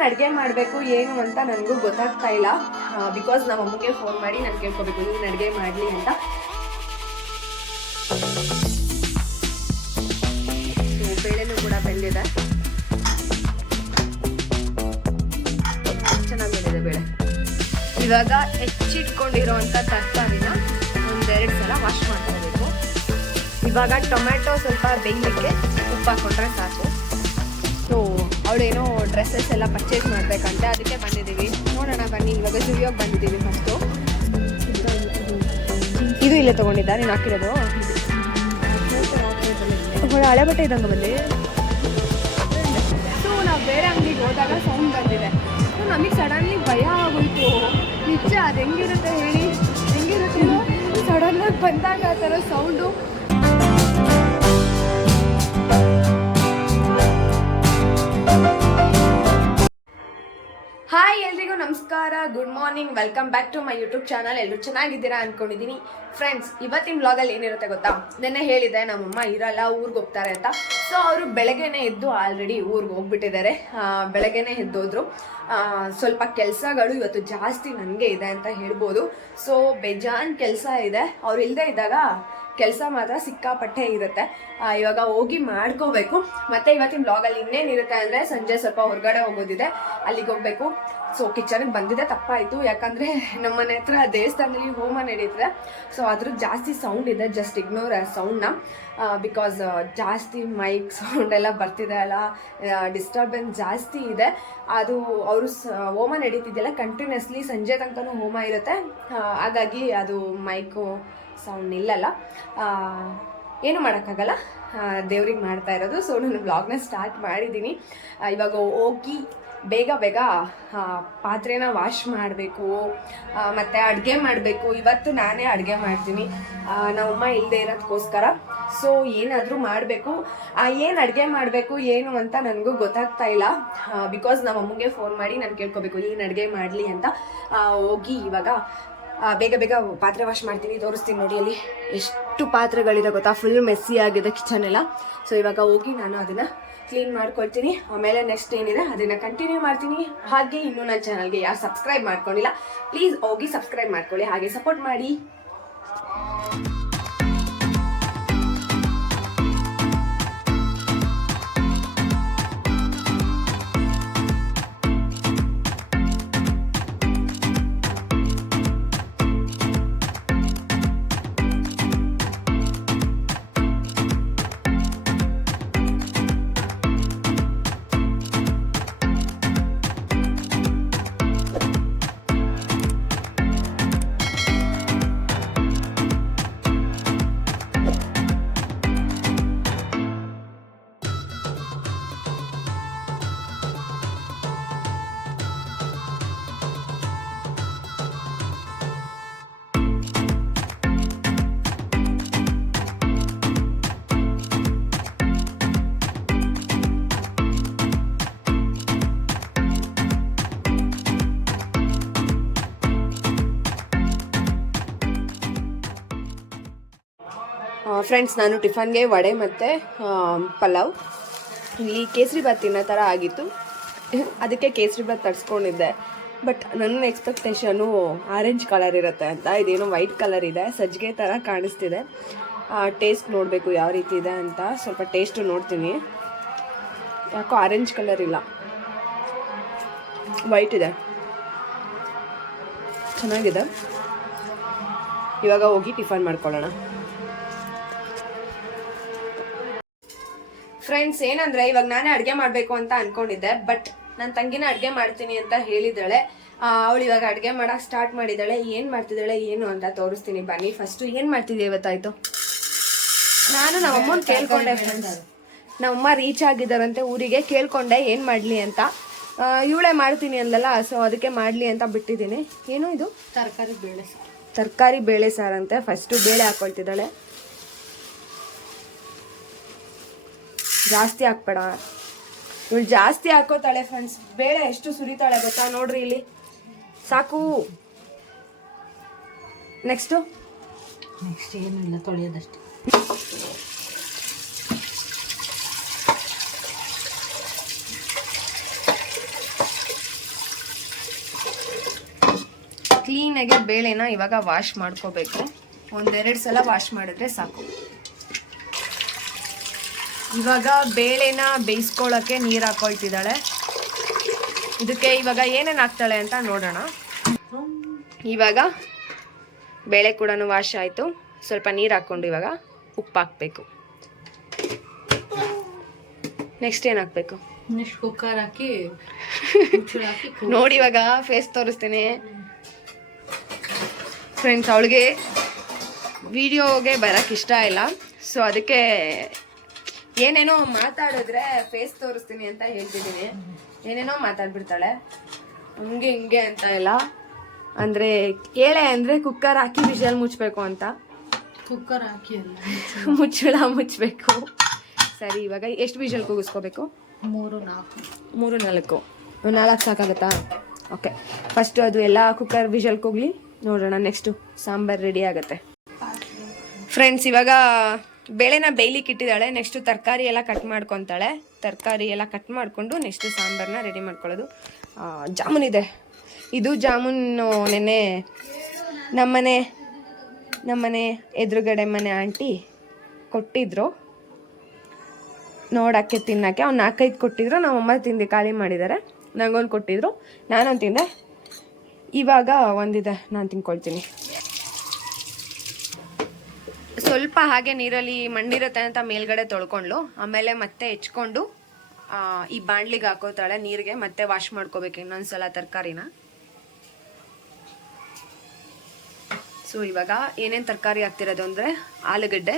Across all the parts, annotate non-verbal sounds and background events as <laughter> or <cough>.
ಏನು ಅಡುಗೆ ಮಾಡಬೇಕು, ಏನು ಅಂತ ನನಗೂ ಗೊತ್ತಾಗ್ತಾ ಇಲ್ಲ. ಬಿಕಾಸ್ ನಮ್ಮ ಅಮ್ಮಗೆ ಫೋನ್ ಮಾಡಿ ನಾನು ಕೇಳ್ಕೊಬೇಕು, ನೀನು ಅಡುಗೆ ಮಾಡಲಿ ಅಂತ. ಬೇಳೆನೂ ಕೂಡ ಬೆಂದಿದೆ. ಚೆನ್ನಾಗಿ ಬೆಂದಿದೆ ಬೇಳೆ. ಇವಾಗ ಹೆಚ್ಚಿಟ್ಕೊಂಡಿರೋವಂಥ ತರಕಾರಿನ ಒಂದೆರಡು ಸಲ ವಾಶ್ ಮಾಡ್ಕೋಬೇಕು. ಇವಾಗ ಟೊಮ್ಯಾಟೊ ಸ್ವಲ್ಪ ಬೇಯಲಿಕ್ಕೆ ಉಪ್ಪು ಹಾಕೊಂಡ್ರೆ ಸಾಕು. ಅವಳೇನೋ ಡ್ರೆಸ್ಸಸ್ ಎಲ್ಲ ಪರ್ಚೇಸ್ ಮಾಡಬೇಕಂತೆ, ಅದಕ್ಕೆ ಬಂದಿದ್ದೀವಿ. ನೋಡೋಣ ಬನ್ನಿ, ಇವಾಗ ಜುಡಿಯೋಗೆ ಬಂದಿದ್ದೀವಿ ಫಸ್ಟು ಇದು ಇಲ್ಲೇ ತೊಗೊಂಡಿದ್ದ, ನೀನು ಹಾಕಿರೋದು? ಹೊರ ಹಳೆ ಬಟ್ಟೆ ಇದ್ದಂಗೆ ಬಂದು. ಸೊ ನಾವು ಬೇರೆ ಅಂಗಡಿಗೆ ಹೋದಾಗ ಸೌಂಡ್ ಬಂದಿದೆ. ಸೊ ನಮಗೆ ಸಡನ್ಲಿ ಭಯ ಆಗೋಯ್ತು. ನಿಜ, ಅದು ಹೆಂಗಿರುತ್ತೆ ಹೇಳಿ? ಹೆಂಗಿರುತ್ತೆ? ಸಡನ್ನಾಗಿ ಬಂದಾಗ ಆ ಥರ ಸೌಂಡು ಹಾಯ್ ಎಲ್ರಿಗೂ ನಮಸ್ಕಾರ good morning welcome back to my YouTube channel ಎಲ್ಲರೂ ಚೆನ್ನಾಗಿದ್ದೀರಾ ಅನ್ಕೊಂಡಿದ್ದೀನಿ ಫ್ರೆಂಡ್ಸ್ ಇವತ್ತಿನ ವ್ಲಾಗಲ್ಲಿ ಏನಿರುತ್ತೆ ಗೊತ್ತಾ? ನೆನ್ನೆ ಹೇಳಿದೆ ನಮ್ಮಮ್ಮ ಇರಲ್ಲ, ಊರಿಗೆ ಹೋಗ್ತಾರೆ ಅಂತ. ಸೊ ಅವರು ಬೆಳಗ್ಗೆನೇ ಎದ್ದು ಆಲ್ರೆಡಿ ಊರಿಗೆ ಹೋಗ್ಬಿಟ್ಟಿದ್ದಾರೆ. ಬೆಳಗ್ಗೆನೆ ಎದ್ದೋದ್ರು. ಸ್ವಲ್ಪ ಕೆಲಸಗಳು ಇವತ್ತು ಜಾಸ್ತಿ ನನಗೆ ಇದೆ ಅಂತ ಹೇಳ್ಬೋದು. ಸೊ ಬೇಜಾನ್ ಕೆಲಸ ಇದೆ. ಅವ್ರು ಇಲ್ಲದೆ ಇದ್ದಾಗ ಕೆಲಸ ಮಾತ್ರ ಸಿಕ್ಕಾಪಟ್ಟೆ ಇರುತ್ತೆ. ಇವಾಗ ಹೋಗಿ ಮಾಡ್ಕೋಬೇಕು. ಮತ್ತೆ ಇವತ್ತಿನ ಬ್ಲಾಗಲ್ಲಿ ಇನ್ನೇನಿರುತ್ತೆ ಅಂದರೆ ಸಂಜೆ ಸ್ವಲ್ಪ ಹೊರಗಡೆ ಹೋಗೋದಿದೆ. ಅಲ್ಲಿಗೆ ಹೋಗ್ಬೇಕು. ಸೊ ಕಿಚನ್ಗೆ ಬಂದಿದೆ ತಪ್ಪಾಯಿತು. ಯಾಕಂದರೆ ನಮ್ಮನೆ ಹತ್ರ ದೇವಸ್ಥಾನದಲ್ಲಿ ಹೋಮ ನಡೀತದೆ. ಸೊ ಅದ್ರ ಜಾಸ್ತಿ ಸೌಂಡ್ ಇದೆ ಜಸ್ಟ್ ಇಗ್ನೋರ್ ಸೌಂಡ್ನ ಬಿಕಾಸ್ ಜಾಸ್ತಿ ಮೈಕ್ ಸೌಂಡ್ ಎಲ್ಲ ಬರ್ತಿದೆ ಅಲ್ಲ. ಡಿಸ್ಟರ್ಬೆನ್ಸ್ ಜಾಸ್ತಿ ಇದೆ. ಅದು ಅವರು ಹೋಮ ನಡೀತಿದೆಯಲ್ಲ ಕಂಟಿನ್ಯೂಸ್ಲಿ ಸಂಜೆ ತನಕನೂ ಹೋಮ ಇರುತ್ತೆ. ಹಾಗಾಗಿ ಅದು ಮೈಕು ಸೌಂಡ್ ನಿಲ್ಲಲ್ಲ. ಏನು ಮಾಡೋಕ್ಕಾಗಲ್ಲ. ದೇವ್ರಿಗೆ ಮಾಡ್ತಾ ಇರೋದು. ಸೊ ನಾನು ಬ್ಲಾಗ್ನ ಸ್ಟಾರ್ಟ್ ಮಾಡಿದ್ದೀನಿ ಇವಾಗ ಹೋಗಿ ಬೇಗ ಬೇಗ ಪಾತ್ರೆನ ವಾಶ್ ಮಾಡಬೇಕು. ಮತ್ತು ಅಡುಗೆ ಮಾಡಬೇಕು. ಇವತ್ತು ನಾನೇ ಅಡುಗೆ ಮಾಡ್ತೀನಿ. ನಮ್ಮಮ್ಮ ಇಲ್ಲದೆ ಇರೋದಕ್ಕೋಸ್ಕರ ಸೊ ಏನಾದರೂ ಮಾಡಬೇಕು. ಏನು ಅಡುಗೆ ಮಾಡಬೇಕು, ಏನು ಅಂತ ನನಗೂ ಗೊತ್ತಾಗ್ತಾ ಇಲ್ಲ. ಬಿಕಾಸ್ ನಮ್ಮಮ್ಮಗೆ ಫೋನ್ ಮಾಡಿ ನಾನು ಕೇಳ್ಕೊಬೇಕು. ಏನು ಅಡುಗೆ ಮಾಡಲಿ ಅಂತ. ಹೋಗಿ ಇವಾಗ ಬೇಗ ಬೇಗ ಪಾತ್ರೆ ವಾಶ್ ಮಾಡ್ತೀನಿ, ತೋರಿಸ್ತೀನಿ ನೋಡಿ ಅಲ್ಲಿ. ಎಷ್ಟು ಪಾತ್ರೆಗಳಿದೆ ಗೊತ್ತಾ? ಫುಲ್ ಮೆಸ್ಸಿ ಆಗಿದೆ ಕಿಚನ್ ಎಲ್ಲ. ಸೊ ಇವಾಗ ಹೋಗಿ ನಾನು ಅದನ್ನು ಕ್ಲೀನ್ ಮಾಡ್ಕೊಳ್ತೀನಿ. ಆಮೇಲೆ ನೆಕ್ಸ್ಟ್ ಏನಿದೆ, ಅದನ್ನು ಕಂಟಿನ್ಯೂ ಮಾಡ್ತೀನಿ. ಹಾಗೆ ಇನ್ನೂ ನನ್ನ ಚಾನಲ್ಗೆ ಯಾರು ಸಬ್ಸ್ಕ್ರೈಬ್ ಮಾಡ್ಕೊಂಡಿಲ್ಲ ಪ್ಲೀಸ್ ಹೋಗಿ ಸಬ್ಸ್ಕ್ರೈಬ್ ಮಾಡ್ಕೊಳ್ಳಿ, ಹಾಗೆ ಸಪೋರ್ಟ್ ಮಾಡಿ. ಫ್ರೆಂಡ್ಸ್ ನಾನು ಟಿಫನ್ಗೆ ವಡೆ ಮತ್ತು ಪಲಾವ್. ಇಲ್ಲಿ ಕೇಸರಿ ಬಾತ್ ತಿನ್ನೋ ಥರ ಆಗಿತ್ತು. ಅದಕ್ಕೆ ಕೇಸರಿ ಬಾತ್ ತರಿಸ್ಕೊಂಡಿದ್ದೆ. ಬಟ್ ನನ್ನ ಎಕ್ಸ್ಪೆಕ್ಟೇಷನು ಆರೆಂಜ್ ಕಲರ್ ಇರುತ್ತೆ ಅಂತ. ಇದೇನೋ ವೈಟ್ ಕಲರ್ ಇದೆ. ಸಜ್ಜಿಗೆ ಥರ ಕಾಣಿಸ್ತಿದೆ. ಟೇಸ್ಟ್ ನೋಡಬೇಕು ಯಾವ ರೀತಿ ಇದೆ ಅಂತ. ಸ್ವಲ್ಪ ಟೇಸ್ಟು ನೋಡ್ತೀನಿ. ಯಾಕೋ ಆರೆಂಜ್ ಕಲರ್ ಇಲ್ಲ. ವೈಟ್ ಇದೆ. ಚೆನ್ನಾಗಿದೆ. ಇವಾಗ ಹೋಗಿ ಟಿಫನ್ ಮಾಡ್ಕೊಳ್ಳೋಣ. ಫ್ರೆಂಡ್ಸ್ ಏನಂದ್ರೆ ಇವಾಗ ನಾನೇ ಅಡುಗೆ ಮಾಡಬೇಕು ಅಂತ ಅನ್ಕೊಂಡಿದ್ದೆ ಬಟ್ ನನ್ನ ತಂಗಿನ ಅಡುಗೆ ಮಾಡ್ತೀನಿ ಅಂತ ಹೇಳಿದಾಳೆ ಅವಳು ಇವಾಗ ಅಡುಗೆ ಮಾಡಕ್ಕೆ ಸ್ಟಾರ್ಟ್ ಮಾಡಿದ್ದಾಳೆ. ಏನು ಮಾಡ್ತಿದ್ದಾಳೆ ಏನು ಅಂತ ತೋರಿಸ್ತೀನಿ. ಬನ್ನಿ ಫಸ್ಟು ಏನು ಮಾಡ್ತಿದ್ದೆ ಇವತ್ತಾಯ್ತು? ನಾನು ನಮ್ಮ ಅಮ್ಮನ ಕೇಳ್ಕೊಂಡೆ ಫ್ರೆಂಡ್ಸ್ ನಮ್ಮಮ್ಮ ರೀಚ್ ಆಗಿದ್ದಾರಂತೆ ಊರಿಗೆ ಕೇಳ್ಕೊಂಡೆ ಏನು ಮಾಡಲಿ ಅಂತ. ಇವಳೆ ಮಾಡ್ತೀನಿ ಅಂದಲ್ಲ ಸೊ ಅದಕ್ಕೆ ಮಾಡಲಿ ಅಂತ ಬಿಟ್ಟಿದ್ದೀನಿ. ಏನು ಇದು? ತರಕಾರಿ ಬೇಳೆ ಸಾರು. ತರಕಾರಿ ಬೇಳೆ ಸಾರಂತೆ. ಫಸ್ಟು ಬೇಳೆ ಹಾಕೊಳ್ತಿದ್ದಾಳೆ. ಜಾಸ್ತಿ ಹಾಕ್ಬೇಡ. ಇವಳು ಜಾಸ್ತಿ ಹಾಕೋತಾಳೆ ಫ್ರೆಂಡ್ಸ್ ಬೇಳೆ ಎಷ್ಟು ಸುರಿತಾಳೆ ಗೊತ್ತಾ? ನೋಡ್ರಿ ಇಲ್ಲಿ. ಸಾಕು. ನೆಕ್ಸ್ಟು ನೆಕ್ಸ್ಟ್ ಏನಿಲ್ಲ ಇಲ್ಲ ತೊಳೆಯೋದಷ್ಟೇ ಕ್ಲೀನಾಗಿ ಬೇಳೆನ ಇವಾಗ ವಾಶ್ ಮಾಡ್ಕೋಬೇಕು. ಒಂದೆರಡು ಸಲ ವಾಶ್ ಮಾಡಿದ್ರೆ ಸಾಕು. ಇವಾಗ ಬೇಳೆನ ಬೇಯಿಸ್ಕೊಳ್ಳೋಕ್ಕೆ ನೀರು ಹಾಕೊಳ್ತಿದ್ದಾಳೆ. ಇದಕ್ಕೆ ಇವಾಗ ಏನೇನು ಹಾಕ್ತಾಳೆ ಅಂತ ನೋಡೋಣ. ಇವಾಗ ಬೇಳೆ ಕೂಡ ವಾಶ್ ಆಯಿತು. ಸ್ವಲ್ಪ ನೀರು ಹಾಕ್ಕೊಂಡು ಇವಾಗ ಉಪ್ಪು ಹಾಕಬೇಕು. ನೆಕ್ಸ್ಟ್ ಏನು ಹಾಕಬೇಕು? ನೆಕ್ಸ್ಟ್ ಕುಕ್ಕರ್ ಹಾಕಿ <laughs> ನೋಡಿ ಇವಾಗ ಫೇಸ್ ತೋರಿಸ್ತೇನೆ. ಫ್ರೆಂಡ್ಸ್ ಅವಳಿಗೆ ವಿಡಿಯೋಗೆ ಬರೋಕ್ಕಿಷ್ಟ ಇಲ್ಲ. ಸೊ ಅದಕ್ಕೆ ಏನೇನೋ ಮಾತಾಡಿದ್ರೆ ಫೇಸ್ ತೋರಿಸ್ತೀನಿ ಅಂತ ಹೇಳ್ತಿದ್ದೀನಿ. ಏನೇನೋ ಮಾತಾಡ್ಬಿಡ್ತಾಳೆ. ಹಂಗೆ ಹಿಂಗೆ ಅಂತ ಎಲ್ಲ. ಅಂದರೆ ಕೇಳೆ ಅಂದರೆ ಕುಕ್ಕರ್ ಹಾಕಿ ವಿಷಲ್ ಮುಚ್ಚಬೇಕು ಅಂತ. ಕುಕ್ಕರ್ ಹಾಕಿ ಅಲ್ಲ. ಮುಚ್ಚಳ ಮುಚ್ಚಬೇಕು ಸರಿ ಇವಾಗ ಎಷ್ಟು ವಿಷಲ್ ಕೂಗಿಸ್ಕೋಬೇಕು? ಮೂರು ನಾಲ್ಕು. ಮೂರು ನಾಲ್ಕು. ನಾಲ್ಕು ಸಾಕಾಗತ್ತಾ? ಓಕೆ ಫಸ್ಟು ಅದು ಎಲ್ಲ ಕುಕ್ಕರ್ ವಿಷಲ್ ಕೂಗ್ಲಿ. ನೋಡೋಣ ನೆಕ್ಸ್ಟು ಸಾಂಬಾರು ರೆಡಿ ಆಗುತ್ತೆ. ಫ್ರೆಂಡ್ಸ್ ಇವಾಗ ಬೇಳೆನ ಬೇಯ್ಲಿಕ್ಕೆ ಇಟ್ಟಿದ್ದಾಳೆ. ನೆಕ್ಸ್ಟು ತರಕಾರಿ ಎಲ್ಲ ಕಟ್ ಮಾಡ್ಕೊತಾಳೆ. ತರಕಾರಿ ಎಲ್ಲ ಕಟ್ ಮಾಡಿಕೊಂಡು ನೆಕ್ಸ್ಟು ಸಾಂಬಾರನ್ನ ರೆಡಿ ಮಾಡ್ಕೊಳ್ಳೋದು. ಜಾಮೂನ್ ಇದೆ. ಇದು ಜಾಮೂನು ನೆನ್ನೆ ನಮ್ಮನೆ ನಮ್ಮನೆ ಎದುರುಗಡೆ ಮನೆ ಆಂಟಿ ಕೊಟ್ಟಿದ್ರು. ನೋಡೋಕ್ಕೆ, ತಿನ್ನಕ್ಕೆ. ಅವ್ನು ನಾಲ್ಕೈದು ಕೊಟ್ಟಿದ್ರು. ನಮ್ಮಮ್ಮ ತಿಂದು ಖಾಲಿ ಮಾಡಿದ್ದಾರೆ ನಂಗೊಂದು ಕೊಟ್ಟಿದ್ರು. ನಾನೊಂದು ತಿಂದೆ. ಇವಾಗ ಒಂದಿದೆ. ನಾನು ತಿನ್ಕೊಳ್ತೀನಿ. ಸ್ವಲ್ಪ ಹಾಗೆ ನೀರಲ್ಲಿ ಮಣ್ಣಿರುತ್ತೆ ಅಂತ ಮೇಲ್ಗಡೆ ತೊಳ್ಕೊಂಡ್ಲು ಆಮೇಲೆ ಮತ್ತೆ ಹೆಚ್ಕೊಂಡು ಈ ಬಾಣ್ಲಿಗೆ ಹಾಕೋತಾಳೆ ನೀರಿಗೆ ಮತ್ತೆ ವಾಶ್ ಮಾಡ್ಕೋಬೇಕು ಇನ್ನೊಂದ್ಸಲ ತರಕಾರಿನ. ಸೊ ಇವಾಗ ಏನೇನು ತರಕಾರಿ ಹಾಕ್ತಿರೋದು ಅಂದರೆ ಆಲೂಗಡ್ಡೆ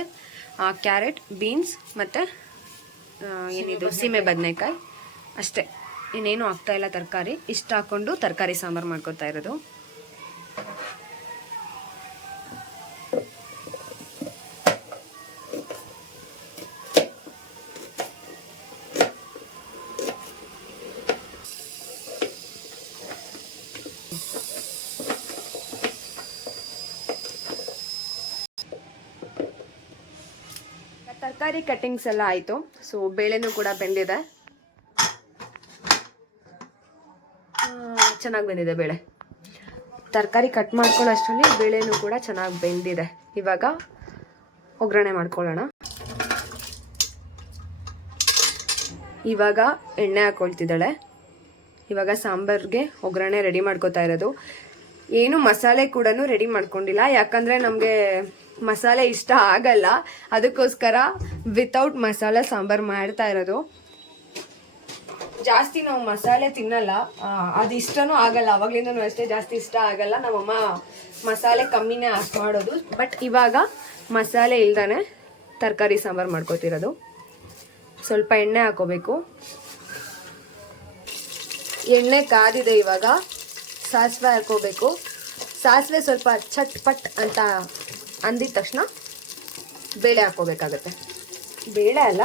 ಕ್ಯಾರೆಟ್, ಬೀನ್ಸ್ ಮತ್ತು ಏನಿದು ಸೀಮೆ ಬದನೆಕಾಯಿ. ಅಷ್ಟೇ. ಇನ್ನೇನು ಇಲ್ಲ ತರಕಾರಿ. ಇಷ್ಟು ಹಾಕ್ಕೊಂಡು ತರಕಾರಿ ಸಾಂಬಾರು ಮಾಡ್ಕೋತಾ ಇರೋದು. ತರಕಾರಿ ಕಟ್ಟಿಂಗ್ಸ್ ಎಲ್ಲ ಆಯಿತು. ಸೊ ಬೇಳೆನೂ ಕೂಡ ಬೆಂದಿದೆ. ಚೆನ್ನಾಗಿ ಬೆಂದಿದೆ ಬೇಳೆ. ತರಕಾರಿ ಕಟ್ ಮಾಡ್ಕೊಳ್ಳೋ ಅಷ್ಟರಲ್ಲಿ ಬೇಳೆನೂ ಕೂಡ ಚೆನ್ನಾಗಿ ಬೆಂದಿದೆ. ಇವಾಗ ಒಗ್ಗರಣೆ ಮಾಡ್ಕೊಳ್ಳೋಣ. ಇವಾಗ ಎಣ್ಣೆ ಹಾಕೊಳ್ತಿದ್ದಾಳೆ. ಇವಾಗ ಸಾಂಬಾರ್ಗೆ ಒಗ್ಗರಣೆ ರೆಡಿ ಮಾಡ್ಕೋತಾ ಇರೋದು. ಏನು ಮಸಾಲೆ ಕೂಡ ರೆಡಿ ಮಾಡ್ಕೊಂಡಿಲ್ಲ. ಯಾಕಂದರೆ ನಮಗೆ ಮಸಾಲೆ ಇಷ್ಟ ಆಗಲ್ಲ. ಅದಕ್ಕೋಸ್ಕರ ವಿತೌಟ್ ಮಸಾಲೆ ಸಾಂಬಾರು ಮಾಡ್ತಾ ಇರೋದು. ಜಾಸ್ತಿ ನಾವು ಮಸಾಲೆ ತಿನ್ನಲ್ಲ. ಅದು ಇಷ್ಟನೂ ಆಗಲ್ಲ. ಅವಾಗ್ಲಿಂದನೂ ಅಷ್ಟೇ ಜಾಸ್ತಿ ಇಷ್ಟ ಆಗಲ್ಲ. ನಮ್ಮಮ್ಮ ಮಸಾಲೆ ಕಮ್ಮಿನೇ ಅಷ್ಟು ಮಾಡೋದು. ಬಟ್ ಇವಾಗ ಮಸಾಲೆ ಇಲ್ದಾನೆ ತರಕಾರಿ ಸಾಂಬಾರು ಮಾಡ್ಕೋತಿರೋದು. ಸ್ವಲ್ಪ ಎಣ್ಣೆ ಹಾಕೋಬೇಕು. ಎಣ್ಣೆ ಕಾದಿದೆ ಇವಾಗ. ಸಾಸಿವೆ ಹಾಕೋಬೇಕು. ಸಾಸಿವೆ ಸ್ವಲ್ಪ ಚಟ್ಪಟ್ ಅಂತ ಅಂದಿದ ತಕ್ಷಣ ಬೇಳೆ ಹಾಕೋಬೇಕಾಗತ್ತೆ. ಬೇಳೆ ಅಲ್ಲ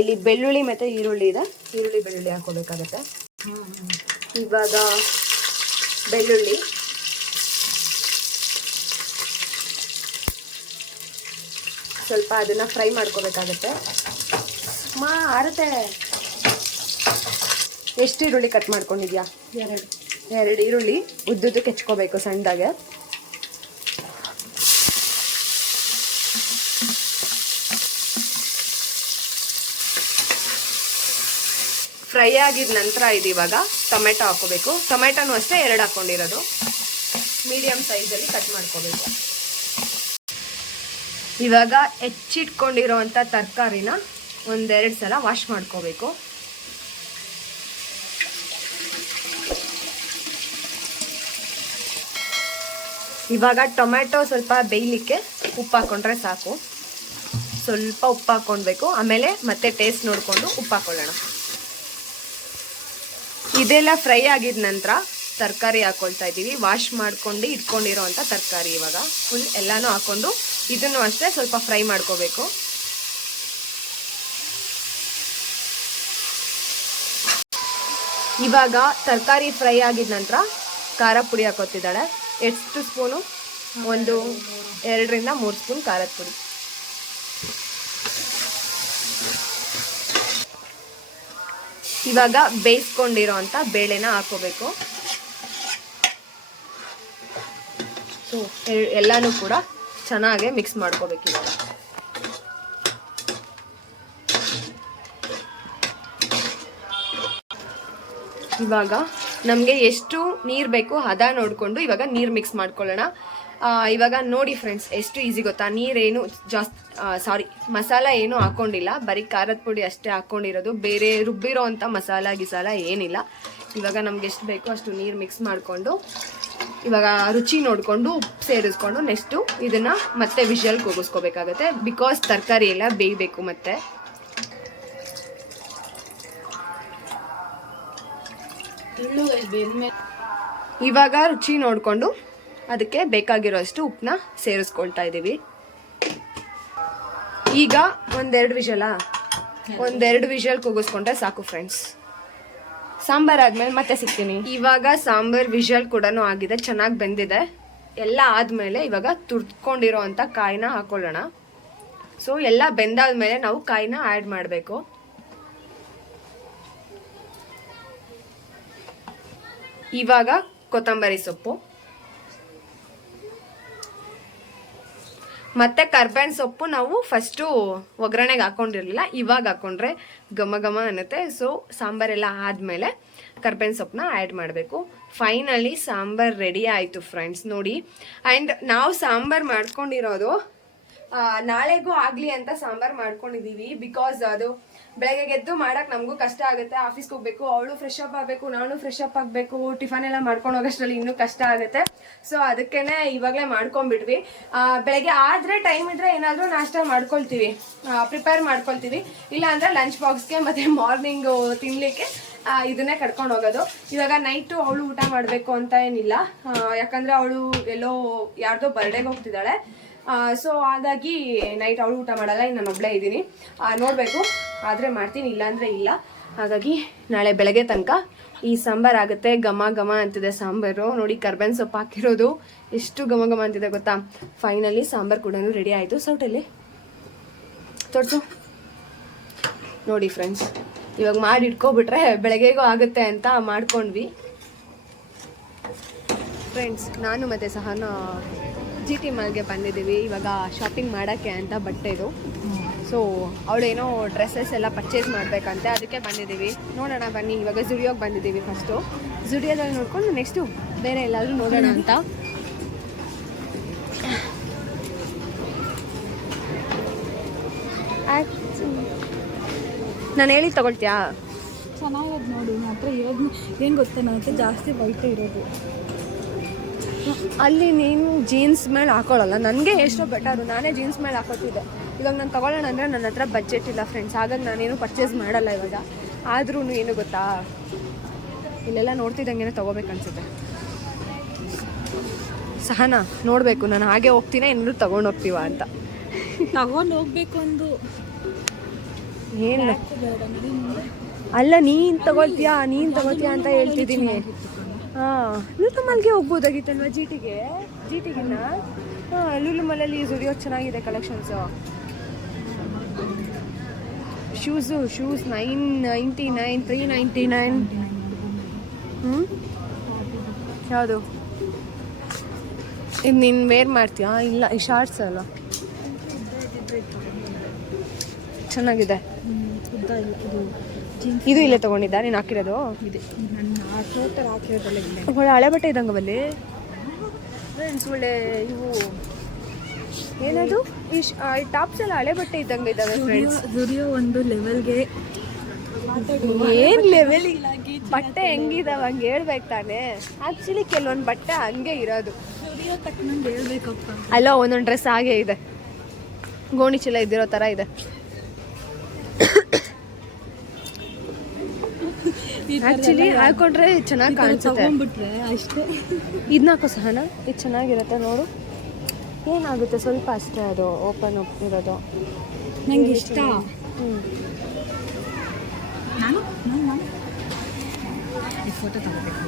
ಇಲ್ಲಿ ಬೆಳ್ಳುಳ್ಳಿ ಮತ್ತು ಈರುಳ್ಳಿ ಇದೆ. ಈರುಳ್ಳಿ ಬೆಳ್ಳುಳ್ಳಿ ಹಾಕೋಬೇಕಾಗತ್ತೆ. ಇವಾಗ ಬೆಳ್ಳುಳ್ಳಿ. ಸ್ವಲ್ಪ ಅದನ್ನು ಫ್ರೈ ಮಾಡ್ಕೋಬೇಕಾಗತ್ತೆ. ಮಾ ಆರುತ್ತೆ. ಎಷ್ಟು ಈರುಳ್ಳಿ ಕಟ್ ಮಾಡ್ಕೊಂಡಿದ್ಯಾ? ಎರಡು. ಎರಡು ಈರುಳ್ಳಿ ಉದ್ದುದ್ದು ಕೆಚ್ಕೋಬೇಕು ಸಣ್ಣದಾಗೆ. ಫ್ರೈ ಆಗಿದ ನಂತರ ಇದು ಇವಾಗ ಟೊಮೆಟೊ ಹಾಕೋಬೇಕು ಟೊಮೆಟೊನೂ ಅಷ್ಟೇ ಎರಡು ಹಾಕ್ಕೊಂಡಿರೋದು. ಮೀಡಿಯಂ ಸೈಜಲ್ಲಿ ಕಟ್ ಮಾಡ್ಕೋಬೇಕು. ಇವಾಗ ಹೆಚ್ಚಿಟ್ಕೊಂಡಿರೋವಂಥ ತರಕಾರಿನ ಒಂದೆರಡು ಸಲ ವಾಶ್ ಮಾಡ್ಕೋಬೇಕು. ಇವಾಗ ಟೊಮೆಟೊ ಸ್ವಲ್ಪ ಬೇಯಲಿಕ್ಕೆ ಉಪ್ಪು ಹಾಕೊಂಡ್ರೆ ಸಾಕು. ಸ್ವಲ್ಪ ಉಪ್ಪು ಹಾಕ್ಕೊಳ್ಬೇಕು ಆಮೇಲೆ ಮತ್ತೆ ಟೇಸ್ಟ್ ನೋಡಿಕೊಂಡು ಉಪ್ಪು ಹಾಕೊಳ್ಳೋಣ. ಇದೆಲ್ಲ ಫ್ರೈ ಆಗಿದ ನಂತರ ತರಕಾರಿ ಹಾಕೊಳ್ತಾ ಇದ್ದೀವಿ. ವಾಶ್ ಮಾಡ್ಕೊಂಡು ಇಟ್ಕೊಂಡಿರೋ ಅಂಥ ತರಕಾರಿ ಇವಾಗ. ಫುಲ್ ಎಲ್ಲನೂ ಹಾಕೊಂಡು ಇದನ್ನು ಅಷ್ಟೇ ಸ್ವಲ್ಪ ಫ್ರೈ ಮಾಡ್ಕೋಬೇಕು. ಇವಾಗ ತರಕಾರಿ ಫ್ರೈ ಆಗಿದ ನಂತರ ಖಾರ ಪುಡಿ ಹಾಕೋತಿದ್ದಾಳೆ. ಎಷ್ಟು ಸ್ಪೂನು ಒಂದು ಎರಡರಿಂದ ಮೂರು ಸ್ಪೂನ್ ಖಾರದ ಪುಡಿ. ಇವಾಗ ಬೇಯಿಸ್ಕೊಂಡಿರೋ ಅಂಥ ಬೇಳೆನ ಹಾಕೋಬೇಕು. ಸೊ ಎಲ್ಲನೂ ಕೂಡ ಚೆನ್ನಾಗೆ ಮಿಕ್ಸ್ ಮಾಡ್ಕೋಬೇಕು ಇವಾಗ. ಇವಾಗ ನಮಗೆ ಎಷ್ಟು ನೀರು ಬೇಕು ಹದ ನೋಡಿಕೊಂಡು ಇವಾಗ ನೀರು ಮಿಕ್ಸ್ ಮಾಡ್ಕೊಳ್ಳೋಣ. ಇವಾಗ ನೋಡಿ ಫ್ರೆಂಡ್ಸ್ ಎಷ್ಟು ಈಸಿ ಗೊತ್ತಾ? ನೀರೇನು ಜಾಸ್ತಿ ಸಾರಿ ಮಸಾಲ ಏನು ಹಾಕೊಂಡಿಲ್ಲ. ಬರೀ ಖಾರದ ಪುಡಿ ಅಷ್ಟೇ ಹಾಕೊಂಡಿರೋದು. ಬೇರೆ ರುಬ್ಬಿರೋ ಅಂಥ ಮಸಾಲ ಗಿಸಾಲ ಏನಿಲ್ಲ. ಇವಾಗ ನಮ್ಗೆ ಎಷ್ಟು ಬೇಕೋ ಅಷ್ಟು ನೀರು ಮಿಕ್ಸ್ ಮಾಡಿಕೊಂಡು ಇವಾಗ ರುಚಿ ನೋಡಿಕೊಂಡು ಉಪ್ಪು ಸೇರಿಸ್ಕೊಂಡು ನೆಕ್ಸ್ಟು ಇದನ್ನು ಮತ್ತೆ ವಿಷಲ್ ಕೂಗಿಸ್ಕೋಬೇಕಾಗತ್ತೆ ಬಿಕಾಸ್ ತರಕಾರಿ ಎಲ್ಲ ಬೇಯಬೇಕು ಮತ್ತೆ. ಇವಾಗ ರುಚಿ ನೋಡಿಕೊಂಡು ಅದಕ್ಕೆ ಬೇಕಾಗಿರೋ ಅಷ್ಟು ಉಪ್ಪನ್ನ ಸೇರಿಸ್ಕೊಳ್ತಾ ಇದ್ದೀವಿ. ಈಗ ಒಂದೆರಡು ವಿಷಲ. ಒಂದೆರಡು ವಿಷಲ್ ಕೂಗಿಸ್ಕೊಂಡ್ರೆ ಸಾಕು ಫ್ರೆಂಡ್ಸ್ ಸಾಂಬಾರ್ ಆದ್ಮೇಲೆ ಮತ್ತೆ ಸಿಗ್ತೀನಿ. ಇವಾಗ ಸಾಂಬಾರ್ ವಿಷಲ್ ಕೂಡ ಆಗಿದೆ, ಚೆನ್ನಾಗಿ ಬೆಂದಿದೆ. ಎಲ್ಲ ಆದ್ಮೇಲೆ ಇವಾಗ ತುರ್ದ್ಕೊಂಡಿರೋ ಅಂತ ಕಾಯಿನ ಹಾಕೊಳ್ಳೋಣ. ಸೊ ಎಲ್ಲ ಬೆಂದಾದ್ಮೇಲೆ ನಾವು ಕಾಯಿನ ಆ್ಯಡ್ ಮಾಡಬೇಕು. ಇವಾಗ ಕೊತ್ತಂಬರಿ ಸೊಪ್ಪು. ಮತ್ತೆ ಕರ್ಬೇವಿನ ಸೊಪ್ಪು ನಾವು ಫಸ್ಟು ಒಗ್ಗರಣೆಗೆ ಹಾಕೊಂಡಿರಲಿಲ್ಲ, ಇವಾಗ ಹಾಕೊಂಡ್ರೆ ಘಮ ಘಮ ಅನ್ನತ್ತೆ. ಸೊ ಸಾಂಬಾರೆಲ್ಲ ಆದಮೇಲೆ ಕರ್ಬೇವಿನ ಸೊಪ್ಪನ್ನ ಆ್ಯಡ್ ಮಾಡಬೇಕು. ಫೈನಲಿ ಸಾಂಬಾರ್ ರೆಡಿ ಆಯಿತು ಫ್ರೆಂಡ್ಸ್ ನೋಡಿ. ಆ್ಯಂಡ್ ನಾವು ಸಾಂಬಾರ್ ಮಾಡ್ಕೊಂಡಿರೋದು ನಾಳೆಗೂ ಆಗಲಿ ಅಂತ ಸಾಂಬಾರ್ ಮಾಡ್ಕೊಂಡಿದ್ದೀವಿ ಬಿಕಾಸ್ ಅದು ಬೆಳಗ್ಗೆ ಎದ್ದು ಮಾಡಕ್ ನಮಗೂ ಕಷ್ಟ ಆಗುತ್ತೆ. ಆಫೀಸ್ಗೆ ಹೋಗ್ಬೇಕು ಅವಳು ಫ್ರೆಶ್ ಅಪ್ ಆಗಬೇಕು ನಾನು ಫ್ರೆಶ್ ಅಪ್ ಆಗಬೇಕು ಟಿಫನ್ ಎಲ್ಲ ಮಾಡ್ಕೊಂಡು ಹೋಗೋಷ್ಟರಲ್ಲಿ ಇನ್ನೂ ಕಷ್ಟ ಆಗುತ್ತೆ. ಸೊ ಅದಕ್ಕೇನೆ ಇವಾಗಲೇ ಮಾಡ್ಕೊಂಡ್ಬಿಟ್ವಿ. ಆ, ಬೆಳಗ್ಗೆ ಆದ್ರೆ ಟೈಮ್ ಇದ್ರೆ ಏನಾದರೂ ನಾಷ್ಟ ಮಾಡ್ಕೊಳ್ತೀವಿ. ಪ್ರಿಪೇರ್ ಮಾಡ್ಕೊಳ್ತೀವಿ. ಇಲ್ಲಾಂದರೆ ಲಂಚ್ ಬಾಕ್ಸ್ಗೆ ಮತ್ತೆ ಮಾರ್ನಿಂಗ್ ತಿನ್ನಲಿಕ್ಕೆ ಇದನ್ನೇ ಕಟ್ಕೊಂಡು ಹೋಗೋದು. ಇವಾಗ ನೈಟು ಅವಳು ಊಟ ಮಾಡಬೇಕು ಅಂತ ಏನಿಲ್ಲ. ಯಾಕಂದ್ರೆ ಅವಳು ಎಲ್ಲೋ ಯಾರ್ದೋ ಬರ್ಡೇಗೆ ಹೋಗ್ತಿದ್ದಾಳೆ. ಸೊ ಹಾಗಾಗಿ ನೈಟ್ ಅವಳು ಊಟ ಮಾಡಲ್ಲ ನಾನು ಒಬ್ಬಳೇ ಇದ್ದೀನಿ. ನೋಡಬೇಕು. ಆದರೆ ಮಾಡ್ತೀನಿ, ಇಲ್ಲಾಂದರೆ ಇಲ್ಲ. ಹಾಗಾಗಿ ನಾಳೆ ಬೆಳಗ್ಗೆ ತನಕ ಈ ಸಾಂಬಾರು ಆಗುತ್ತೆ. ಘಮ ಘಮ ಅಂತಿದೆ ಸಾಂಬಾರು. ನೋಡಿ ಕರ್ಬೇನ್ ಸೊಪ್ಪು ಹಾಕಿರೋದು. ಎಷ್ಟು ಘಮ ಘಮ ಅಂತಿದೆ ಗೊತ್ತಾ? ಫೈನಲಿ ಸಾಂಬಾರು ಕೂಡ ರೆಡಿ ಆಯಿತು. ಸೌಟಲ್ಲಿ ತೋರಿಸು. ನೋಡಿ ಫ್ರೆಂಡ್ಸ್ ಇವಾಗ ಮಾಡಿ ಇಟ್ಕೊಬಿಟ್ರೆ ಬೆಳಗ್ಗೆಗೂ ಆಗುತ್ತೆ ಅಂತ ಮಾಡ್ಕೊಂಡ್ವಿ. ಫ್ರೆಂಡ್ಸ್ ನಾನು ಮತ್ತೆ ಸಹನ ಜಿ ಟಿ ಮಾಲ್ಗೆ ಬಂದಿದ್ದೀವಿ. ಇವಾಗ ಶಾಪಿಂಗ್ ಮಾಡೋಕ್ಕೆ ಅಂತ ಬಟ್ಟೆದು ಸೊ ಅವಳೇನೋ ಡ್ರೆಸ್ಸಸ್ ಎಲ್ಲ ಪರ್ಚೇಸ್ ಮಾಡಬೇಕಂತೆ, ಅದಕ್ಕೆ ಬಂದಿದ್ದೀವಿ. ನೋಡೋಣ ಬನ್ನಿ, ಇವಾಗ ಜುಡಿಯೋಗೆ ಬಂದಿದ್ದೀವಿ ಫಸ್ಟು ಜುಡಿಯೋದಲ್ಲಿ ನೋಡ್ಕೊಂಡು ನೆಕ್ಸ್ಟು ಬೇರೆ ಎಲ್ಲಾದರೂ ನೋಡೋಣ ಅಂತ. ನಾನು ಹೇಳಿ ತಗೊಳ್ತೀಯಾ? ಚೆನ್ನಾಗಿರೋದು ನೋಡಿ ಮಾತ್ರ ಇರೋದು ಏನು ಗೊತ್ತಾ ಜಾಸ್ತಿ ವೈಟ್ ಇರೋದು. ಅಲ್ಲಿ ನೀನು ಜೀನ್ಸ್ ಮೇಲೆ ಹಾಕೊಳ್ಳಲ್ಲ. ನನಗೆ ಎಷ್ಟೋ ಬೆಟರು ನಾನೇ ಜೀನ್ಸ್ ಮೇಲೆ ಹಾಕೋತಿದ್ದೆ. ಇವಾಗ ನಾನು ತಗೊಳ್ಳೋಣ ಅಂದರೆ ನನ್ನ ಹತ್ರ ಬಜೆಟ್ ಇಲ್ಲ ಫ್ರೆಂಡ್ಸ್ ಹಾಗಾಗಿ ನಾನೇನು ಪರ್ಚೇಸ್ ಮಾಡಲ್ಲ ಇವಾಗ. ಆದ್ರೂ ಏನು ಗೊತ್ತಾ? ಇಲ್ಲೆಲ್ಲ ನೋಡ್ತಿದ್ದಂಗೆ ತೊಗೋಬೇಕನ್ಸುತ್ತೆ ಸಹನಾ ನೋಡಬೇಕು. ನಾನು ಹಾಗೆ ಹೋಗ್ತೀನಿ ಏನಾದ್ರು ತಗೊಂಡು ಹೋಗ್ತೀವ ಅಂತ. ತಗೊಂಡು ಹೋಗ್ಬೇಕು ಒಂದು ಏನು? ಅಲ್ಲ ನೀನು ತಗೊಳ್ತೀಯಾ? ನೀನು ತಗೋತೀಯಾ ಅಂತ ಹೇಳ್ತಿದ್ದೀನಿ. ಲೂಲು ಮಲ್ಗೆ ಹೋಗ್ಬೋದಾಗಿತ್ತಲ್ವಾ ಜಿ ಟಿಗೆ ಜಿ ಟಿಗಿನ್ನ ಹಾಂ ಲೂಲು ಚೆನ್ನಾಗಿದೆ collections shoes shoes nine ninety nine three ninety nine ಹ್ಞೂ ಯಾವುದು? ಇದು ನೀನು ವೇರ್ ಮಾಡ್ತೀಯಾ? ಇಲ್ಲ, ಈ ಶಾರ್ಟ್ಸ್ ಅಲ್ಲ? ಚೆನ್ನಾಗಿದೆ. ಇದು ಇಲ್ಲೇ ತಗೊಂಡಿದ್ದ? ನೀನು ಹಾಕಿರೋದು? ಒಳ್ಳೆ ಹಳೆ ಬಟ್ಟೆ ಇದ್ದಂಗೆ ಬಲ್ಲಿ? ಫ್ರೆಂಡ್ಸ್ ಒಳ್ಳೆ ಇವು. ಏನದು? ಈ ಟಾಪ್ಸ್ ಎಲ್ಲ ಹಳೆ ಬಟ್ಟೆ ಇದ್ದಂಗೆ ಇದ್ದಾವೆ ಫ್ರೆಂಡ್ಸ್ ದುರಿಯೋ ಒಂದು ಲೆವೆಲ್ಗೆ ಏನ್ ಲೆವೆಲ್ ಬಟ್ಟೆ ಹೆಂಗಿದಾವ ಹಂಗೆ ಹೇಳ್ಬೇಕು ತಾನೇ. ಆಕ್ಚುಲಿ ಕೆಲವೊಂದು ಬಟ್ಟೆ ಹಂಗೆ ಇರೋದು. ಅಲ್ಲ ಒಂದೊಂದು ಡ್ರೆಸ್ ಹಾಗೆ ಇದೆ. ಗೋಣಿ ಚೀಲ ಇದ್ದಿರೋ ಥರ ಇದೆ. ಆಕ್ಚುಲಿ ಹಾಕೊಂಡ್ರೆ ಚೆನ್ನಾಗಿ ಕಾಣಿಸುತ್ತೆ. ಬಿಟ್ರೆ ಅಷ್ಟೇ. ಇದನ್ನ ಹಾಕೋ ಸಹನ? ಇದು ಚೆನ್ನಾಗಿರುತ್ತೆ ನೋಡು. ಏನಾಗುತ್ತೆ? ಸ್ವಲ್ಪ ಅಷ್ಟೇ ಅದು ಓಪನ್ ಇರೋದು ನಂಗೆ ಇಷ್ಟ. ಹ್ಞೂ ನಾನು? ನಾನು ನಾನು? ಈ ಫೋಟೋ ತಗೋಬೇಕು.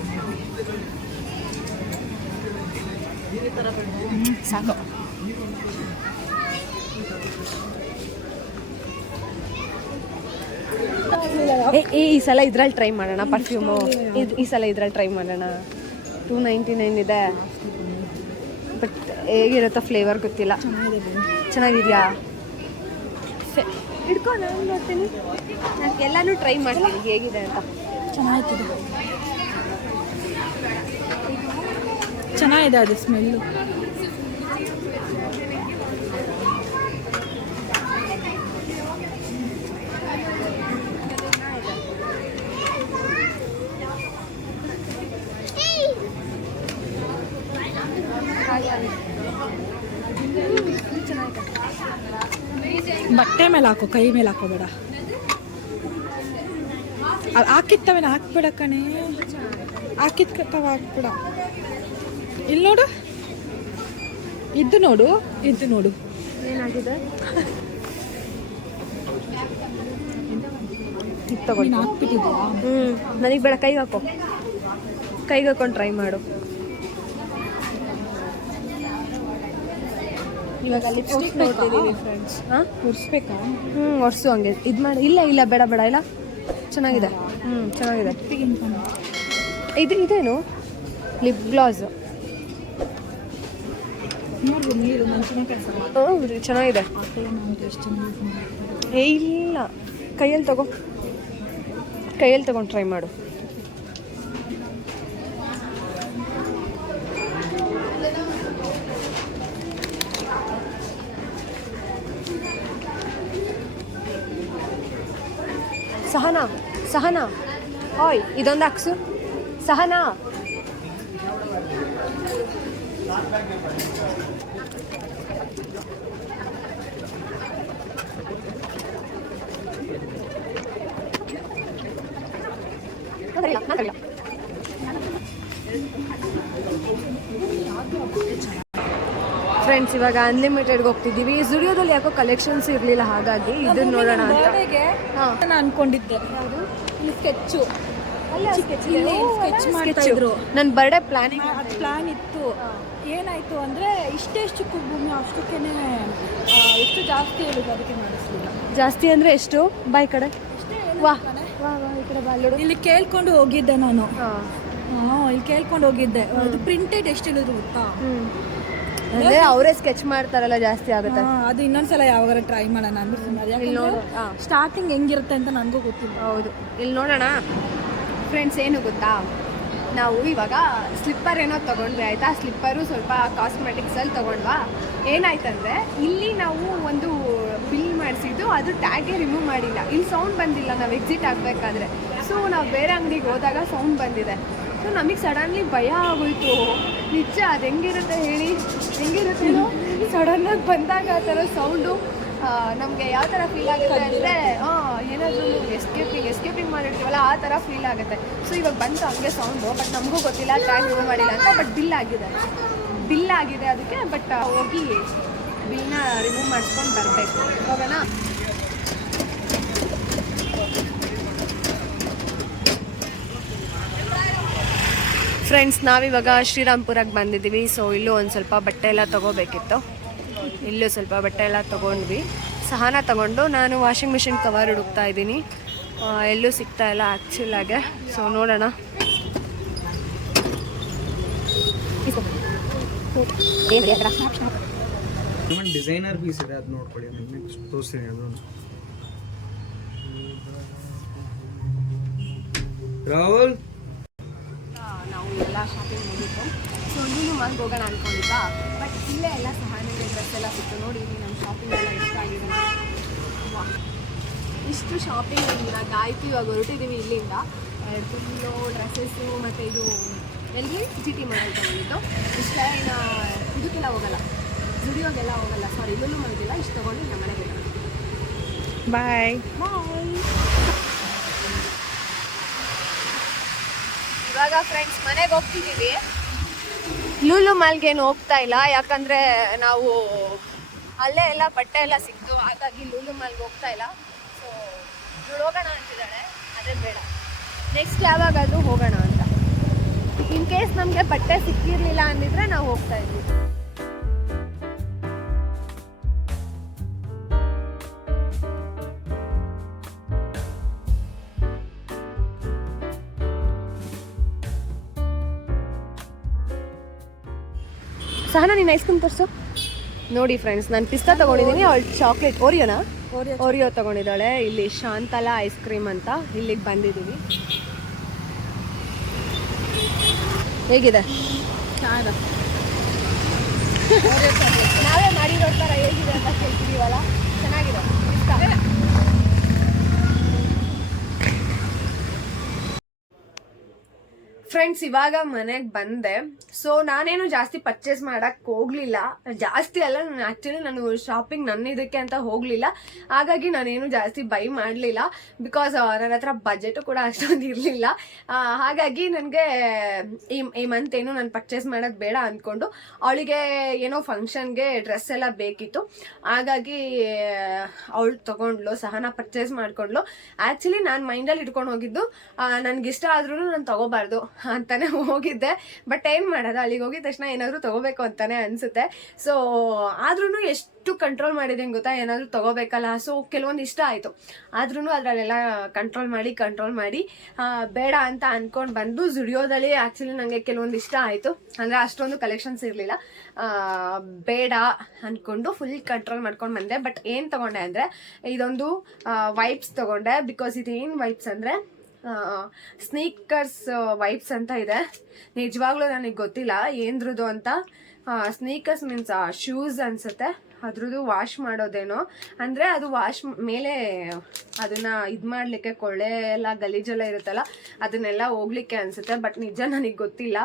ಸಾಕು. ಏ ಈ ಸಲ ಇದ್ರಲ್ಲಿ ಟ್ರೈ ಮಾಡೋಣ ಪರ್ಫ್ಯೂಮು ಈ ಸಲ ಇದ್ರಲ್ಲಿ ಟ್ರೈ ಮಾಡೋಣ. ಟೂ ನೈಂಟಿ ನೈನ್ ಇದೆ. ಬಟ್ ಹೇಗಿರುತ್ತೋ ಫ್ಲೇವರ್ ಗೊತ್ತಿಲ್ಲ. ಚೆನ್ನಾಗಿದೆಯಾ? ಚೆನ್ನಾಗಿದ್ಯಾ ಹಿಡ್ಕೊ ನಾನು ನೋಡ್ತೀನಿ. ನಾನು ಎಲ್ಲನೂ ಟ್ರೈ ಮಾಡ್ತೀನಿ. ಹೇಗಿದೆ ಅಂತ. ಚೆನ್ನಾಗಿದೆ. ಚೆನ್ನಾಗಿದೆ ಅದು ಸ್ಮೆಲ್ಲು ಬಟ್ಟೆ ಮೇಲೆ ಹಾಕೋ ಕೈ ಮೇಲೆ ಹಾಕೋಬೇಡ ಹಾಕಿತ್ತವೇನ ಹಾಕ್ಬೇಡ ಕಣೆ. ಹಾಕಿದ್ಕತ್ತವ ಹಾಕ್ಬೇಡ. ಇಲ್ಲಿ ನೋಡು. ಇದ್ದು ನೋಡು ಇದ್ದು ನೋಡು. ಏನಾಗಿದೆ? ಇದು ನೀನು ತಗೊಂಡು ಹಾಕ್ಬಿಟ್ಟಿದ್ಯಾ? ಹ್ಞೂ ನನಗೆ ಬೇಡ ಕೈಗೆ ಹಾಕೋ. ಕೈಗೆ ಹಾಕೊಂಡು ಟ್ರೈ ಮಾಡು. ಇವಾಗ ಲಿಪ್ಸ್ಟಿಕ್ ನೋಡ್ತಿದ್ದೀವಿ ಫ್ರೆಂಡ್ಸ್ ಹಾಂ? ಒರೆಸ್ಬೇಕಾ? ಹ್ಞೂ ಒರೆಸು ಹಂಗೆ. ಇದು ಮಾಡಿ ಇಲ್ಲ ಇಲ್ಲ ಬೇಡ ಬೇಡ. ಇಲ್ಲ. ಚೆನ್ನಾಗಿದೆ. ಹ್ಞೂ ಚೆನ್ನಾಗಿದೆ. ಇದು ಇದೇನು? Lip gloss. ಹ್ಞೂ ಚೆನ್ನಾಗಿದೆ. ಏ ಇಲ್ಲ. ಕೈಯಲ್ಲಿ ತಗೋ. ಕೈಯಲ್ಲಿ ತಗೊಂಡು ಟ್ರೈ ಮಾಡು. ಸಹನಾ ಸಹನಾ. ಓಯ್ ಇದೊಂದು ಹಾಕ್ಸು. ಸಹನಾ. ಫ್ರೆಂಡ್ಸ್ ಇವಾಗ ಅನ್ಲಿಮಿಟೆಡ್ ಹೋಗ್ತಿದ್ದೀವಿ. ಜುಡಿಯೋದಲ್ಲಿ ಯಾಕೋ ಕಲೆಕ್ಷನ್ಸ್ ಇರಲಿಲ್ಲ ಹಾಗಾಗಿ ಇದನ್ನ ನೋಡೋಣ ಅಂತ. ಅನ್ಕೊಂಡಿದ್ದೆ. ಸ್ಕೆಚ್ಚು ನನ್ನ ಬರ್ಡೇ ಪ್ಲಾನಿಂಗ್ ಪ್ಲಾನ್ ಇತ್ತು. ಏನಾಯ್ತು ಅಂದ್ರೆ ಚಿಕ್ಕ ಭೂಮಿ ಅಷ್ಟಕ್ಕೇನೆ ಎಷ್ಟು ಜಾಸ್ತಿ ಹೇಳಿದ್ರು ಅದಕ್ಕೆ ಮಾಡಿಸ್ಲಿಲ್ಲ. ಜಾಸ್ತಿ ಅಂದ್ರೆ ಎಷ್ಟು? ಬಾಯ್ ಕಡೆ. ವಾ ವಾ ವಾ ಈ ಕಡೆ ಇಲ್ಲಿ ಕೇಳ್ಕೊಂಡು ಹೋಗಿದ್ದೆ ನಾನು. ಇಲ್ಲಿ ಕೇಳ್ಕೊಂಡು ಹೋಗಿದ್ದೆ. ಅದು ಪ್ರಿಂಟೆಡ್ ಎಷ್ಟು ಹೇಳಿದ್ರು ಗೊತ್ತಾ? ಅಂದ್ರೆ ಅವರೇ ಸ್ಕೆಚ್ ಮಾಡ್ತಾರಲ್ಲ ಜಾಸ್ತಿ ಆಗುತ್ತೆ. ಹಾ, ಅದು ಇನ್ನೊಂದ್ಸಲ ಯಾವಾಗ ಟ್ರೈ ಮಾಡೋಣ ಹಾ. ಸ್ಟಾರ್ಟಿಂಗ್ ಹೆಂಗಿರುತ್ತೆ ಅಂತ ನನಗೂ ಗೊತ್ತಿಲ್ಲ. ಹೌದು. ಇಲ್ಲಿ ನೋಡೋಣ. ಫ್ರೆಂಡ್ಸ್ ಏನು ಗೊತ್ತಾ? ನಾವು ಇವಾಗ ಸ್ಲಿಪ್ಪರ್ ಏನೋ ತಗೊಂಡ್ವಿ ಆಯಿತಾ? ಸ್ಲಿಪ್ಪರು ಸ್ವಲ್ಪ ಕಾಸ್ಮೆಟಿಕ್ಸಲ್ಲಿ ತಗೊಂಡ್ವಾ? ಏನಾಯ್ತಂದ್ರೆ ಇಲ್ಲಿ ನಾವು ಒಂದು ಬಿಲ್ ಮಾಡಿಸಿದ್ದು ಅದು ಟ್ಯಾಗೇ ರಿಮೂವ್ ಮಾಡಿಲ್ಲ. ಇಲ್ಲಿ ಸೌಂಡ್ ಬಂದಿಲ್ಲ ನಾವು ಎಕ್ಸಿಟ್ ಆಗಬೇಕಾದ್ರೆ. ಸೊ ನಾವು ಬೇರೆ ಅಂಗಡಿಗೆ ಹೋದಾಗ ಸೌಂಡ್ ಬಂದಿದೆ. ಸೊ ನಮಗೆ ಸಡನ್ಲಿ ಭಯ ಆಗೋಯ್ತು. ನಿಜ ಅದು ಹೆಂಗಿರುತ್ತೆ ಹೇಳಿ? ಹೆಂಗಿರುತ್ತೆ ಸಡನ್ನಾಗಿ ಬಂದಾಗ ಆ ಥರ ಸೌಂಡು ನಮಗೆ ಯಾವ ಥರ ಫೀಲ್ ಆಗುತ್ತೆ ಅಂದರೆ ಏನಾದರೂ ಎಸ್ಕೇಪಿಂಗ್ ಎಸ್ಕೇಪಿಂಗ್ ಮಾಡಿರ್ತೀವಲ್ಲ, ಆ ಥರ ಫೀಲ್ ಆಗುತ್ತೆ. ಸೊ ಇವಾಗ ಬಂತು ಹಂಗೆ ಸೌಂಡು ಬಟ್ ನಮಗೂ ಗೊತ್ತಿಲ್ಲ ಟ್ಯಾಂಕ್ ರಿಮೂವ್ ಮಾಡಿಲ್ಲ ಅಂತ ಬಟ್ ಬಿಲ್ ಆಗಿದೆ. ಬಿಲ್ ಆಗಿದೆ ಅದಕ್ಕೆ ಬಟ್ ಹೋಗಿ ಬಿಲ್ನ ರಿಮೂವ್ ಮಾಡ್ಕೊಂಡು ಬರಬೇಕು. ಹೋಗೋಣ ಫ್ರೆಂಡ್ಸ್ ನಾವಿವಾಗ ಶ್ರೀರಾಮ್ಪುರಕ್ಕೆ ಬಂದಿದ್ದೀವಿ. ಸೊ ಇಲ್ಲೂ ಒಂದು ಸ್ವಲ್ಪ ಬಟ್ಟೆ ಎಲ್ಲ ತೊಗೋಬೇಕಿತ್ತು. ಇಲ್ಲೂ ಸ್ವಲ್ಪ ಬಟ್ಟೆ ಎಲ್ಲ ತೊಗೊಂಡ್ವಿ. ಸಹನ ತೊಗೊಂಡು ನಾನು ವಾಷಿಂಗ್ ಮಿಷಿನ್ ಕವರ್ ಹುಡುಕ್ತಾ ಇದ್ದೀನಿ. ಎಲ್ಲೂ ಸಿಗ್ತಾ ಇಲ್ಲ ಆ್ಯಕ್ಚುಲಾಗೆ ಸೊ ನೋಡೋಣ. ಡಿಸೈನರ್ ಪೀಸ್ ಇದೆ, ಅದು ನೋಡ್ಕೊಳ್ಳಿ. ತೋರಿಸ್ತೀನಿ ಅದೊಂದು ರಾಹುಲ್? ನಾವು ಎಲ್ಲ ಶಾಪಿಂಗ್ ಮುಗಿತು. ಸೊ ನೀನು ಮನೆಗೆ ಹೋಗೋಣ ಅನ್ಕೊಂಡಿದ್ದ. ಬಟ್ ಇಲ್ಲೇ ಎಲ್ಲ ಸಹನಿಗೆ ಡ್ರೆಸ್ ಎಲ್ಲ ಸಿಕ್ತು. ನೋಡಿ ಇಲ್ಲಿ ನಮ್ಮ ಶಾಪಿಂಗ್ ಎಲ್ಲ ಇಷ್ಟ ಆಗಿದೆ. ಇಷ್ಟು ಶಾಪಿಂಗ್ ಇವಾಗ ಆಯ್ತು ಇವಾಗ ಹೊರಟಿದ್ದೀವಿ ಇಲ್ಲಿಂದ. ಫುಲ್ಲು ಡ್ರೆಸ್ಸಸ್ಸು ಮತ್ತು ಇದು ಎಲ್ಲಿ ಜಿ ಟಿ ಮಾಡಲ್ ತಗೊಂಡಿದ್ದು. ಇಷ್ಟ ಏನು ಇದಕ್ಕೆಲ್ಲ ಹೋಗಲ್ಲ. ಜುಡಿಯೋಗೆಲ್ಲ ಹೋಗಲ್ಲ. ಸಾರಿ ಇಲ್ಲೂ ಮಾಡೋದಿಲ್ಲ ಇಷ್ಟು ತೊಗೊಂಡು ನಮ್ಮ ಮನೆಗೆ ಬಾಯ್ ಬಾಯ್ ಇವಾಗ ಫ್ರೆಂಡ್ಸ್ ಮನೆಗೆ ಹೋಗ್ತಿದ್ದೀವಿ ಲೂಲು ಮಾಲ್ಗೆ ಏನು ಹೋಗ್ತಾ ಇಲ್ಲ. ಯಾಕಂದ್ರೆ ನಾವು ಅಲ್ಲೇ ಎಲ್ಲ ಬಟ್ಟೆ ಎಲ್ಲ ಸಿಕ್ತು. ಹಾಗಾಗಿ ಲೂಲು ಮಾಲ್ಗೆ ಹೋಗ್ತಾ ಇಲ್ಲ. ಸೊ ಇವಳು ಹೋಗೋಣ ಅಂತಿದ್ದಾಳೆ. ಅದೇ ಬೇಡ. ನೆಕ್ಸ್ಟ್ ಯಾವಾಗಾದರೂ ಹೋಗೋಣ ಅಂತ. ಇನ್ ಕೇಸ್ ನಮಗೆ ಬಟ್ಟೆ ಸಿಕ್ಕಿರಲಿಲ್ಲ ಅಂದಿದ್ರೆ ನಾವು ಹೋಗ್ತಾ ಇದ್ವಿ. ಸಹನ ನೀನು ಐಸ್ ಕ್ರೀಮ್ ತರಿಸು. ನೋಡಿ ಫ್ರೆಂಡ್ಸ್ ನಾನು ಪಿಸ್ತಾ ತಗೊಂಡಿದ್ದೀನಿ ಅವಳು ಚಾಕ್ಲೇಟ್ ಓರಿಯೋನಾ ಓರಿಯೋ ತಗೊಂಡಿದ್ದಾಳೆ. ಇಲ್ಲಿ ಶಾಂತಲಾ ಐಸ್ ಕ್ರೀಮ್ ಅಂತ ಇಲ್ಲಿಗೆ ಬಂದಿದ್ದೀವಿ ಹೇಗಿದೆ? ನಾವೇ ಮಾಡಿರೋ ಥರ ಹೇಗಿದೆ ಅಂತ ಕೇಳ್ತಿದೀವಲ್ಲ? ಚೆನ್ನಾಗಿದೆ. ಫ್ರೆಂಡ್ಸ್ ಇವಾಗ ಮನೆಗೆ ಬಂದೆ. ಸೊ ನಾನೇನು ಜಾಸ್ತಿ ಪರ್ಚೇಸ್ ಮಾಡಕ್ ಹೋಗ್ಲಿಲ್ಲ. ಜಾಸ್ತಿ ಅಲ್ಲ, ನಾನು ಆ್ಯಕ್ಚುಲಿ ನಾನು ಶಾಪಿಂಗ್ ನನ್ನ ಇದಕ್ಕೆ ಅಂತ ಹೋಗಲಿಲ್ಲ. ಹಾಗಾಗಿ ನಾನೇನು ಜಾಸ್ತಿ ಬೈ ಮಾಡಲಿಲ್ಲ. ಬಿಕಾಸ್ ನನ್ನ ಹತ್ರ ಬಜೆಟು ಕೂಡ ಅಷ್ಟೊಂದು ಇರಲಿಲ್ಲ. ಹಾಗಾಗಿ ನನಗೆ ಈ ಈ ಮಂತ್ ಏನು ನಾನು ಪರ್ಚೇಸ್ ಮಾಡೋದು ಬೇಡ ಅಂದ್ಕೊಂಡು ಅವಳಿಗೆ ಏನೋ ಫಂಕ್ಷನ್ಗೆ ಡ್ರೆಸ್ ಎಲ್ಲ ಬೇಕಿತ್ತು. ಹಾಗಾಗಿ, ಅವಳು ತಗೊಂಡ್ಲು ಸಹನ ಪರ್ಚೇಸ್ ಮಾಡ್ಕೊಂಡ್ಲು ಆ್ಯಕ್ಚುಲಿ ನಾನು ಮೈಂಡಲ್ಲಿ ಇಟ್ಕೊಂಡು ಹೋಗಿದ್ದು ನನಗಿಷ್ಟ ಆದ್ರೂ ನಾನು ತಗೋಬಾರ್ದು. ಅಂತಾನೆ ಹೋಗಿದ್ದೆ. ಬಟ್ ಏನು ಮಾಡೋದು ಅಲ್ಲಿಗೆ ಹೋಗಿದ ತಕ್ಷಣ ಏನಾದರೂ ತಗೋಬೇಕು ಅಂತಾನೆ ಅನಿಸುತ್ತೆ. ಸೊ ಆದ್ರೂ ಎಷ್ಟು ಕಂಟ್ರೋಲ್ ಮಾಡಿದೆ ಗೊತ್ತಾ? ಏನಾದರೂ ತಗೋಬೇಕಲ್ಲ? ಸೊ ಕೆಲವೊಂದು ಇಷ್ಟ ಆಯಿತು. ಆದ್ರೂ ಅದರಲ್ಲೆಲ್ಲ ಕಂಟ್ರೋಲ್ ಮಾಡಿ ಕಂಟ್ರೋಲ್ ಮಾಡಿ ಬೇಡ ಅಂತ ಅಂದ್ಕೊಂಡು ಬಂದು ಜುಡಿಯೋದಲ್ಲಿ ಆ್ಯಕ್ಚುಲಿ ನನಗೆ ಕೆಲವೊಂದು ಇಷ್ಟ ಆಯಿತು. ಅಂದರೆ ಅಷ್ಟೊಂದು ಕಲೆಕ್ಷನ್ಸ್ ಇರಲಿಲ್ಲ. ಬೇಡ ಅಂದ್ಕೊಂಡು ಫುಲ್ ಕಂಟ್ರೋಲ್ ಮಾಡ್ಕೊಂಡು ಬಂದೆ. ಬಟ್ ಏನು ತಗೊಂಡೆ ಅಂದರೆ, ಇದೊಂದು ವೈಪ್ಸ್ ತಗೊಂಡೆ. ಬಿಕಾಸ್ ಇದೇನು ವೈಪ್ಸ್ ಅಂದರೆ ಸ್ನೀಕರ್ಸ್ ವೈಪ್ಸ್ ಅಂತ ಇದೆ. ನಿಜವಾಗ್ಲೂ ನನಗೆ ಗೊತ್ತಿಲ್ಲ. ಏನ್ರದ್ದು ಅಂತ? ಸ್ನೀಕರ್ಸ್ ಮೀನ್ಸ್ ಶೂಸ್ ಅನ್ಸುತ್ತೆ. ಅದ್ರದ್ದು ವಾಶ್ ಮಾಡೋದೇನೋ. ಅಂದರೆ ಅದು ವಾಶ್ ಮೇಲೆ ಅದನ್ನ ಇದು ಮಾಡಲಿಕ್ಕೆ ಕೊಳ್ಳೆ ಎಲ್ಲ ಗಲೀಜೆಲ್ಲ ಇರುತ್ತಲ್ಲ, ಅದನ್ನೆಲ್ಲ ಹೋಗ್ಲಿಕ್ಕೆ ಅನ್ಸುತ್ತೆ. ಬಟ್ ನಿಜ ನನಗೆ ಗೊತ್ತಿಲ್ಲ.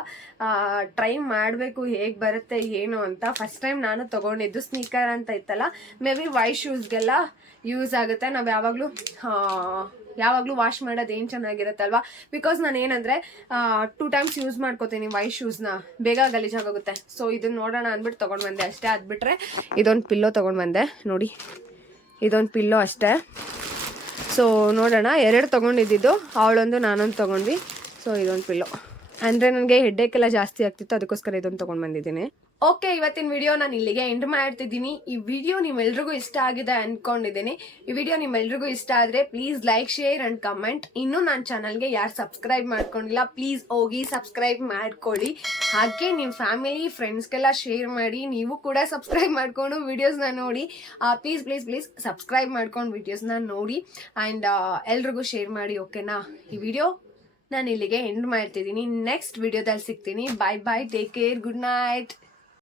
ಟ್ರೈ ಮಾಡಬೇಕು. ಹೇಗೆ ಬರುತ್ತೆ, ಏನು ಅಂತ. ಫಸ್ಟ್ ಟೈಮ್ ನಾನು ತೊಗೊಂಡಿದ್ದು ಸ್ನೀಕರ್ ಅಂತ ಇತ್ತಲ್ಲ. ಮೇ ಬಿ ವೈ ಶೂಸ್ಗೆಲ್ಲ ಯೂಸ್ ಆಗುತ್ತೆ. ನಾವು ಯಾವಾಗಲೂ ಯಾವಾಗಲೂ ವಾಶ್ ಮಾಡೋದು ಏನು ಚೆನ್ನಾಗಿರುತ್ತಲ್ವಾ? ಬಿಕಾಸ್ ನಾನು ಏನಂದ್ರೆ ಟೂ ಟೈಮ್ಸ್ ಯೂಸ್ ಮಾಡ್ಕೋತೀನಿ ವೈಟ್ ಶೂಸ್ನ ಬೇಗ ಗಲೀಜಾಗೋಗುತ್ತೆ ಸೊ ಇದನ್ನ ನೋಡೋಣ ಅಂದ್ಬಿಟ್ಟು ತೊಗೊಂಡು ಬಂದೆ ಅಷ್ಟೇ. ಅದು ಬಿಟ್ಟರೆ ಇದೊಂದು ಪಿಲ್ಲೋ ತಗೊಂಡ್ ಬಂದೆ. ನೋಡಿ, ಇದೊಂದು ಪಿಲ್ಲೋ ಅಷ್ಟೇ. ಸೊ ನೋಡೋಣ. ಎರಡು ತೊಗೊಂಡಿದ್ದು ಅವಳೊಂದು ನಾನೊಂದು ತೊಗೊಂಡ್ವಿ. ಸೊ ಇದೊಂದು ಪಿಲ್ಲೋ ಅಂದರೆ ನನಗೆ ಹೆಡ್ಡೇಕೆಲ್ಲ ಜಾಸ್ತಿ ಆಗ್ತಿತ್ತು. ಅದಕ್ಕೋಸ್ಕರ ಇದೊಂದು ತೊಗೊಂಡು ಬಂದಿದ್ದೀನಿ. ಓಕೆ, ಇವತ್ತಿನ ವಿಡಿಯೋ ನಾನು ಇಲ್ಲಿಗೆ ಎಂಡ್ ಮಾಡ್ತಿದ್ದೀನಿ. ಈ ವಿಡಿಯೋ ನಿಮ್ಮೆಲ್ರಿಗೂ ಇಷ್ಟ ಆಗಿದೆ ಅಂದ್ಕೊಂಡಿದ್ದೀನಿ ಈ ವಿಡಿಯೋ ನಿಮ್ಮೆಲ್ರಿಗೂ ಇಷ್ಟ ಆದರೆ please like share and comment ಇನ್ನೂ ನನ್ನ ಚಾನಲ್ಗೆ ಯಾರು ಸಬ್ಸ್ಕ್ರೈಬ್ ಮಾಡ್ಕೊಂಡಿಲ್ಲ ಪ್ಲೀಸ್ ಹೋಗಿ ಸಬ್ಸ್ಕ್ರೈಬ್ ಮಾಡ್ಕೊಳ್ಳಿ. ಹಾಗೆ ನಿಮ್ಮ ಫ್ಯಾಮಿಲಿ ಫ್ರೆಂಡ್ಸ್ಗೆಲ್ಲ ಶೇರ್ ಮಾಡಿ, ನೀವು ಕೂಡ ಸಬ್ಸ್ಕ್ರೈಬ್ ಮಾಡಿಕೊಂಡು ವಿಡಿಯೋಸ್ನ ನೋಡಿ. ಪ್ಲೀಸ್ ಪ್ಲೀಸ್ ಪ್ಲೀಸ್ ಸಬ್ಸ್ಕ್ರೈಬ್ ಮಾಡ್ಕೊಂಡು ವಿಡಿಯೋಸ್ನ ನೋಡಿ. ಆ್ಯಂಡ್ ಎಲ್ರಿಗೂ ಶೇರ್ ಮಾಡಿ ಓಕೆನಾ ಈ ವಿಡಿಯೋ ನಾನು ಇಲ್ಲಿಗೆ ಎಂಡ್ ಮಾಡ್ತಿದ್ದೀನಿ. ನೆಕ್ಸ್ಟ್ ವಿಡಿಯೋದಲ್ಲಿ ಸಿಗ್ತೀನಿ. Bye bye take care good night